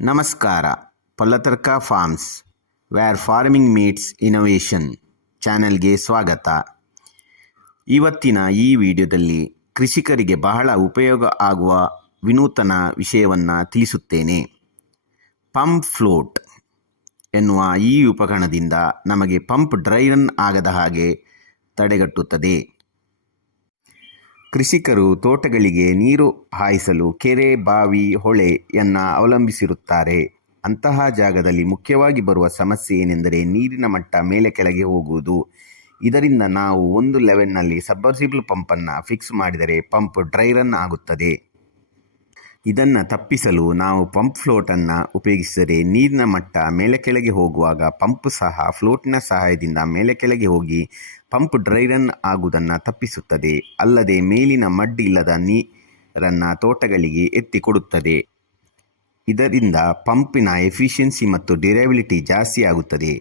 ನಮಸ್ಕಾರ. ಪಲ್ಲತರ್ಕ farms where farming meets innovation ಚಾನೆಲ್ಗೆ ಸ್ವಾಗತ. ಇವತ್ತಿನ ಈ ವಿಡಿಯೋದಲ್ಲಿ ಕೃಷಿಕರಿಗೆ ಬಹಳ ಉಪಯೋಗ ಆಗುವ ವಿನೂತನ ವಿಷಯವನ್ನು ತಿಳಿಸುತ್ತೇನೆ. ಪಂಪ್ ಫ್ಲೋಟ್ ಎನ್ನುವ ಈ ಉಪಕರಣದಿಂದ ನಮಗೆ ಪಂಪ್ ಡ್ರೈ ರನ್ ಆಗದ ಹಾಗೆ ತಡೆಗಟ್ಟುತ್ತದೆ. ಕೃಷಿಕರು ತೋಟಗಳಿಗೆ ನೀರು ಹಾಯಿಸಲು ಕೆರೆ, ಬಾವಿ ಹೊಳೆಯನ್ನು ಅವಲಂಬಿಸಿರುತ್ತಾರೆ. ಅಂತಹ ಜಾಗದಲ್ಲಿ ಮುಖ್ಯವಾಗಿ ಬರುವ ಸಮಸ್ಯೆ ಏನೆಂದರೆ ನೀರಿನ ಮಟ್ಟ ಮೇಲೆ ಕೆಳಗೆ ಹೋಗುವುದು. ಇದರಿಂದ ನಾವು ಒಂದು ಲೆವೆಲ್ನಲ್ಲಿ ಸಬ್ಬರ್ಸಿಬಲ್ ಪಂಪನ್ನು ಫಿಕ್ಸ್ ಮಾಡಿದರೆ ಪಂಪ್ ಡ್ರೈ ರನ್ ಆಗುತ್ತದೆ. ಇದನ್ನು ತಪ್ಪಿಸಲು ನಾವು ಪಂಪ್ ಫ್ಲೋಟನ್ನು ಉಪಯೋಗಿಸಿದರೆ ನೀರಿನ ಮಟ್ಟ ಮೇಲೆ ಕೆಳಗೆ ಹೋಗುವಾಗ ಪಂಪ್ ಸಹ ಫ್ಲೋಟಿನ ಸಹಾಯದಿಂದ ಮೇಲೆ ಕೆಳಗೆ ಹೋಗಿ ಪಂಪ್ ಡ್ರೈ ರನ್ ಆಗುವುದನ್ನು ತಪ್ಪಿಸುತ್ತದೆ. ಅಲ್ಲದೆ ಮೇಲಿನ ಮಡ್ ಇಲ್ಲದ ನೀರನ್ನು ತೋಟಗಳಿಗೆ ಎತ್ತಿಕೊಡುತ್ತದೆ ಇದರಿಂದ ಪಂಪಿನ ಎಫಿಷಿಯನ್ಸಿ ಮತ್ತು ಡ್ಯೂರಬಿಲಿಟಿ ಜಾಸ್ತಿ ಆಗುತ್ತದೆ.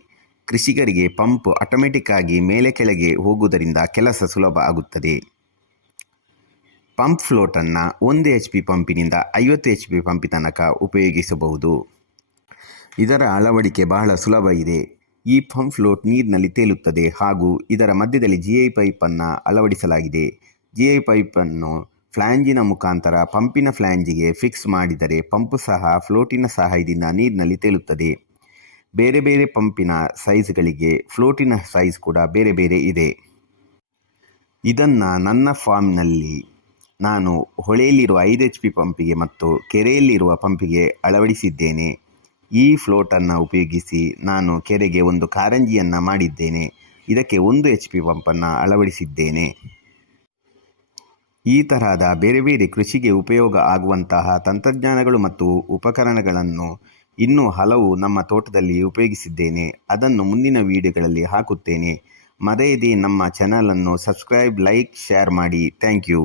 ಕೃಷಿಕರಿಗೆ ಪಂಪ್ ಆಟೋಮೆಟಿಕ್ ಆಗಿ ಮೇಲೆ ಕೆಳಗೆ ಹೋಗುವುದರಿಂದ ಕೆಲಸ ಸುಲಭ ಆಗುತ್ತದೆ. ಪಂಪ್ ಫ್ಲೋಟನ್ನು ಒಂದು ಎಚ್ ಪಿ ಪಂಪಿನಿಂದ ಐವತ್ತು ಎಚ್ ಪಿ ಪಂಪಿ ತನಕ ಉಪಯೋಗಿಸಬಹುದು. ಇದರ ಅಳವಡಿಕೆ ಬಹಳ ಸುಲಭ ಇದೆ. ಈ ಪಂಪ್ ಫ್ಲೋಟ್ ನೀರಿನಲ್ಲಿ ತೇಲುತ್ತದೆ ಹಾಗೂ ಇದರ ಮಧ್ಯದಲ್ಲಿ ಜಿ ಐ ಪೈಪನ್ನು ಅಳವಡಿಸಲಾಗಿದೆ. ಜಿ ಐ ಪೈಪನ್ನು ಫ್ಲ್ಯಾಂಜಿನ ಮುಖಾಂತರ ಪಂಪಿನ ಫ್ಲ್ಯಾಂಜಿಗೆ ಫಿಕ್ಸ್ ಮಾಡಿದರೆ ಪಂಪ್ ಸಹ ಫ್ಲೋಟಿನ ಸಹಾಯದಿಂದ ನೀರಿನಲ್ಲಿ ತೇಲುತ್ತದೆ. ಬೇರೆ ಬೇರೆ ಪಂಪಿನ ಸೈಜ್ಗಳಿಗೆ ಫ್ಲೋಟಿನ ಸೈಜ್ ಕೂಡ ಬೇರೆ ಬೇರೆ ಇದೆ. ಇದನ್ನು ನನ್ನ ಫಾರ್ಮ್ನಲ್ಲಿ ನಾನು ಹೊಳೆಯಲ್ಲಿರುವ ಐದು ಎಚ್ ಪಿ ಪಂಪಿಗೆ ಮತ್ತು ಕೆರೆಯಲ್ಲಿರುವ ಪಂಪಿಗೆ ಅಳವಡಿಸಿದ್ದೇನೆ. ಈ ಫ್ಲೋಟನ್ನು ಉಪಯೋಗಿಸಿ ನಾನು ಕೆರೆಗೆ ಒಂದು ಕಾರಂಜಿಯನ್ನು ಮಾಡಿದ್ದೇನೆ. ಇದಕ್ಕೆ ಒಂದು ಎಚ್ ಪಿ ಪಂಪನ್ನು ಅಳವಡಿಸಿದ್ದೇನೆ. ಈ ತರಹದ ಬೇರೆ ಬೇರೆ ಕೃಷಿಗೆ ಉಪಯೋಗ ಆಗುವಂತಹ ತಂತ್ರಜ್ಞಾನಗಳು ಮತ್ತು ಉಪಕರಣಗಳನ್ನು ಇನ್ನೂ ಹಲವು ನಮ್ಮ ತೋಟದಲ್ಲಿ ಉಪಯೋಗಿಸಿದ್ದೇನೆ. ಅದನ್ನು ಮುಂದಿನ ವಿಡಿಯೋಗಳಲ್ಲಿ ಹಾಕುತ್ತೇನೆ. ಮರೆಯದೆ ನಮ್ಮ ಚಾನಲನ್ನು ಸಬ್ಸ್ಕ್ರೈಬ್ ಲೈಕ್ ಶೇರ್ ಮಾಡಿ. Thank you